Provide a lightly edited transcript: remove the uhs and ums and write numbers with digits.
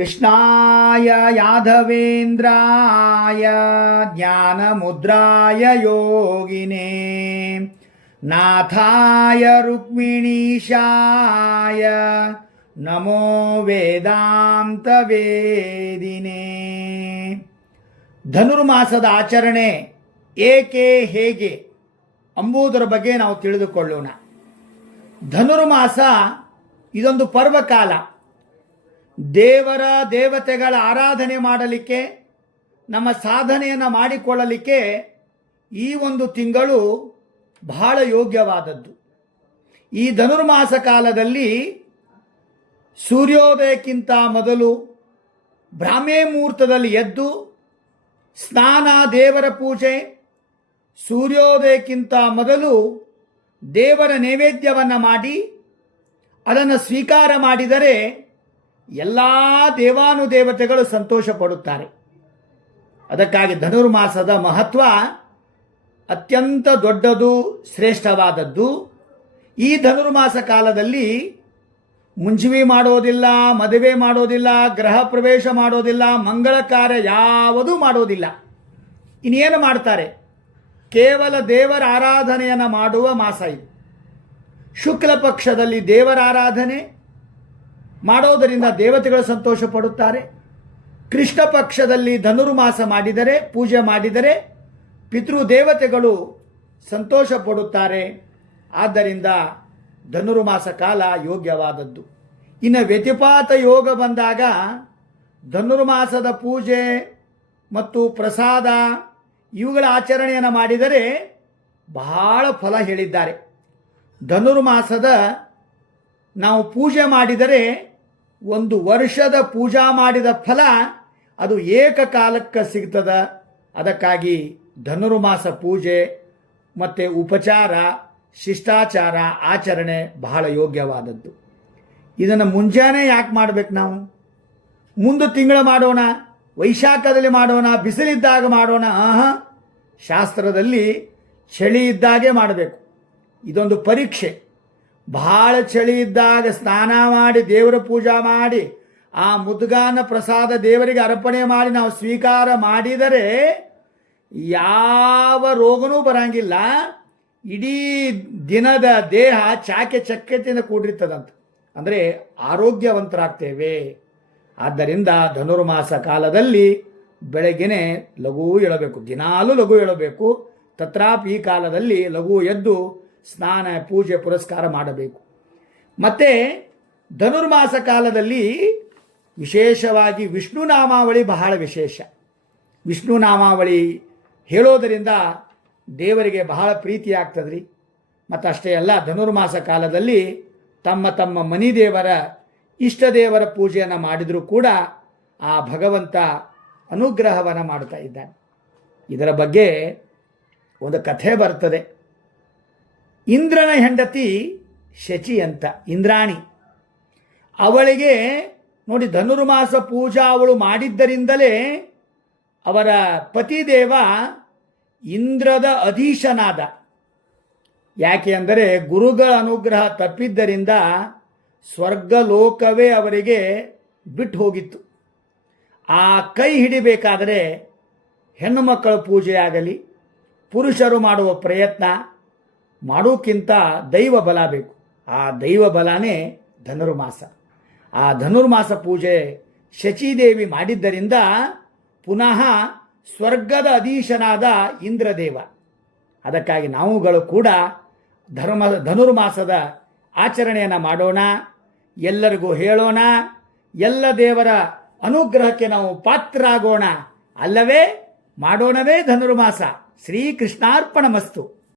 कृष्णाय यादवेन्द्राय ज्ञानमुद्राय योगिने नाथाय रुक्मिणीशाय नमो ವೇದಾಂತ ವೇದಿನೇ. ಧನುರ್ಮಾಸದ ಆಚರಣೆ ಏಕೆ ಹೇಗೆ ಎಂಬುದರ ಬಗ್ಗೆ ನಾವು ತಿಳಿದುಕೊಳ್ಳೋಣ. ಧನುರ್ಮಾಸ ಇದೊಂದು ಪರ್ವಕಾಲ. ದೇವರ ದೇವತೆಗಳ ಆರಾಧನೆ ಮಾಡಲಿಕ್ಕೆ, ನಮ್ಮ ಸಾಧನೆಯನ್ನು ಮಾಡಿಕೊಳ್ಳಲಿಕ್ಕೆ ಈ ಒಂದು ತಿಂಗಳು ಬಹಳ ಯೋಗ್ಯವಾದದ್ದು. ಈ ಧನುರ್ಮಾಸ ಕಾಲದಲ್ಲಿ ಸೂರ್ಯೋದಯಕ್ಕಿಂತ ಮೊದಲು ಬ್ರಾಹ್ಮೇ ಮುಹೂರ್ತದಲ್ಲಿ ಎದ್ದು ಸ್ನಾನ, ದೇವರ ಪೂಜೆ, ಸೂರ್ಯೋದಯಕ್ಕಿಂತ ಮೊದಲು ದೇವರ ನೈವೇದ್ಯವನ್ನು ಮಾಡಿ ಅದನ್ನು ಸ್ವೀಕಾರ ಮಾಡಿದರೆ ಎಲ್ಲ ದೇವಾನುದೇವತೆಗಳು ಸಂತೋಷ ಪಡುತ್ತಾರೆ. ಅದಕ್ಕಾಗಿ ಧನುರ್ಮಾಸದ ಮಹತ್ವ ಅತ್ಯಂತ ದೊಡ್ಡದು, ಶ್ರೇಷ್ಠವಾದದ್ದು. ಈ ಧನುರ್ಮಾಸ ಕಾಲದಲ್ಲಿ ಮುಂಜುವಿ ಮಾಡೋದಿಲ್ಲ, ಮದುವೆ ಮಾಡೋದಿಲ್ಲ, ಗೃಹ ಪ್ರವೇಶ ಮಾಡೋದಿಲ್ಲ, ಮಂಗಳ ಕಾರ್ಯ ಯಾವುದೂ ಮಾಡೋದಿಲ್ಲ. ಇನ್ನೇನು ಮಾಡ್ತಾರೆ? ಕೇವಲ ದೇವರ ಆರಾಧನೆಯನ್ನು ಮಾಡುವ ಮಾಸ ಇದು. ಶುಕ್ಲ ಪಕ್ಷದಲ್ಲಿ ದೇವರ ಆರಾಧನೆ ಮಾಡೋದರಿಂದ ದೇವತೆಗಳು ಸಂತೋಷ ಪಡುತ್ತಾರೆ. ಕೃಷ್ಣ ಪಕ್ಷದಲ್ಲಿ ಧನುರ್ಮಾಸ ಮಾಡಿದರೆ, ಪೂಜೆ ಮಾಡಿದರೆ ಪಿತೃದೇವತೆಗಳು ಸಂತೋಷ ಪಡುತ್ತಾರೆ. ಆದ್ದರಿಂದ ಧನುರ್ಮಾಸ ಕಾಲ ಯೋಗ್ಯವಾದದ್ದು. ಇನ್ನು ವ್ಯತಿಪಾತ ಯೋಗ ಬಂದಾಗ ಧನುರ್ಮಾಸದ ಪೂಜೆ ಮತ್ತು ಪ್ರಸಾದ ಇವುಗಳ ಆಚರಣೆಯನ್ನು ಮಾಡಿದರೆ ಬಹಳ ಫಲ ಹೇಳಿದ್ದಾರೆ. ಧನುರ್ಮಾಸದ ನಾವು ಪೂಜೆ ಮಾಡಿದರೆ ಒಂದು ವರ್ಷದ ಪೂಜಾ ಮಾಡಿದ ಫಲ ಅದು ಏಕಕಾಲಕ್ಕೆ ಸಿಗ್ತದ. ಅದಕ್ಕಾಗಿ ಧನುರ್ಮಾಸ ಪೂಜೆ ಮತ್ತು ಉಪಚಾರ, ಶಿಷ್ಟಾಚಾರ, ಆಚರಣೆ ಬಹಳ ಯೋಗ್ಯವಾದದ್ದು. ಇದನ್ನು ಮುಂಜಾನೆ ಯಾಕೆ ಮಾಡಬೇಕು? ನಾವು ಮುಂದೆ ತಿಂಗಳು ಮಾಡೋಣ, ವೈಶಾಖದಲ್ಲಿ ಮಾಡೋಣ, ಬಿಸಿಲಿದ್ದಾಗ ಮಾಡೋಣ? ಶಾಸ್ತ್ರದಲ್ಲಿ ಚಳಿ ಇದ್ದಾಗೆ ಮಾಡಬೇಕು. ಇದೊಂದು ಪರೀಕ್ಷೆ. ಬಹಳ ಚಳಿ ಇದ್ದಾಗ ಸ್ನಾನ ಮಾಡಿ ದೇವರ ಪೂಜಾ ಮಾಡಿ ಆ ಮುದ್ಗಾನ ಪ್ರಸಾದ ದೇವರಿಗೆ ಅರ್ಪಣೆ ಮಾಡಿ ನಾವು ಸ್ವೀಕಾರ ಮಾಡಿದರೆ ಯಾವ ರೋಗನೂ ಬರಂಗಿಲ್ಲ. ಇಡೀ ದಿನದ ದೇಹ ಚಾಕೆ ಚಕ್ಕೆತೆಯಿಂದ ಕೂಡಿರ್ತದಂತ, ಅಂದರೆ ಆರೋಗ್ಯವಂತರಾಗ್ತೇವೆ. ಆದ್ದರಿಂದ ಧನುರ್ಮಾಸ ಕಾಲದಲ್ಲಿ ಬೆಳಗ್ಗೆನೆ ಲಘು ಏಳಬೇಕು, ದಿನಾಲೂ ಲಘು ಏಳಬೇಕು. ತತ್ರಾಪಿ ಈ ಕಾಲದಲ್ಲಿ ಲಘು ಎದ್ದು ಸ್ನಾನ, ಪೂಜೆ, ಪುರಸ್ಕಾರ ಮಾಡಬೇಕು. ಮತ್ತು ಧನುರ್ಮಾಸ ಕಾಲದಲ್ಲಿ ವಿಶೇಷವಾಗಿ ವಿಷ್ಣು ನಾಮಾವಳಿ ಬಹಳ ವಿಶೇಷ. ವಿಷ್ಣು ನಾಮಾವಳಿ ಹೇಳೋದರಿಂದ ದೇವರಿಗೆ ಬಹಳ ಪ್ರೀತಿ ಆಗ್ತದ್ರಿ. ಮತ್ತು ಅಷ್ಟೇ ಅಲ್ಲ, ಧನುರ್ಮಾಸ ಕಾಲದಲ್ಲಿ ತಮ್ಮ ತಮ್ಮ ಮನಿ ದೇವರ, ಇಷ್ಟ ದೇವರ ಪೂಜೆಯನ್ನು ಮಾಡಿದರೂ ಕೂಡ ಆ ಭಗವಂತ ಅನುಗ್ರಹವನ್ನು ಮಾಡ್ತಾ ಇದ್ದಾನೆ. ಇದರ ಬಗ್ಗೆ ಒಂದು ಕಥೆ ಬರ್ತದೆ. ಇಂದ್ರನ ಹೆಂಡತಿ ಶಚಿ ಅಂತ, ಇಂದ್ರಾಣಿ. ಅವಳಿಗೆ ನೋಡಿ, ಧನುರ್ಮಾಸ ಪೂಜಾ ಅವಳು ಮಾಡಿದ್ದರಿಂದಲೇ ಅವರ ಪತಿದೇವ ಇಂದ್ರದ ಅಧೀಶನಾದ. ಯಾಕೆ ಅಂದರೆ ಗುರುಗಳ ಅನುಗ್ರಹ ತಪ್ಪಿದ್ದರಿಂದ ಸ್ವರ್ಗಲೋಕವೇ ಅವರಿಗೆ ಬಿಟ್ಟು ಹೋಗಿತ್ತು. ಆ ಕೈ ಹಿಡಿಬೇಕಾದರೆ ಹೆಣ್ಣು ಮಕ್ಕಳ ಪೂಜೆಯಾಗಲಿ, ಪುರುಷರು ಮಾಡುವ ಪ್ರಯತ್ನ ಮಾಡೋಕ್ಕಿಂತ ದೈವ ಬಲ ಬೇಕು. ಆ ದೈವ ಬಲನೇ ಧನುರ್ಮಾಸ. ಆ ಧನುರ್ಮಾಸ ಪೂಜೆ ಶಚೀದೇವಿ ಮಾಡಿದ್ದರಿಂದ ಪುನಃ ಸ್ವರ್ಗದ ಅಧೀಶನಾದ ಇಂದ್ರದೇವ. ಅದಕ್ಕಾಗಿ ನಾವುಗಳು ಕೂಡ ಧನುರ್ಮಾಸದ ಆಚರಣೆಯನ್ನು ಮಾಡೋಣ, ಎಲ್ಲರಿಗೂ ಹೇಳೋಣ, ಎಲ್ಲ ದೇವರ ಅನುಗ್ರಹಕ್ಕೆ ನಾವು ಪಾತ್ರರಾಗೋಣ. ಅಲ್ಲವೇ ಮಾಡೋಣವೇ ಧನುರ್ಮಾಸ. ಶ್ರೀಕೃಷ್ಣಾರ್ಪಣಮಸ್ತು.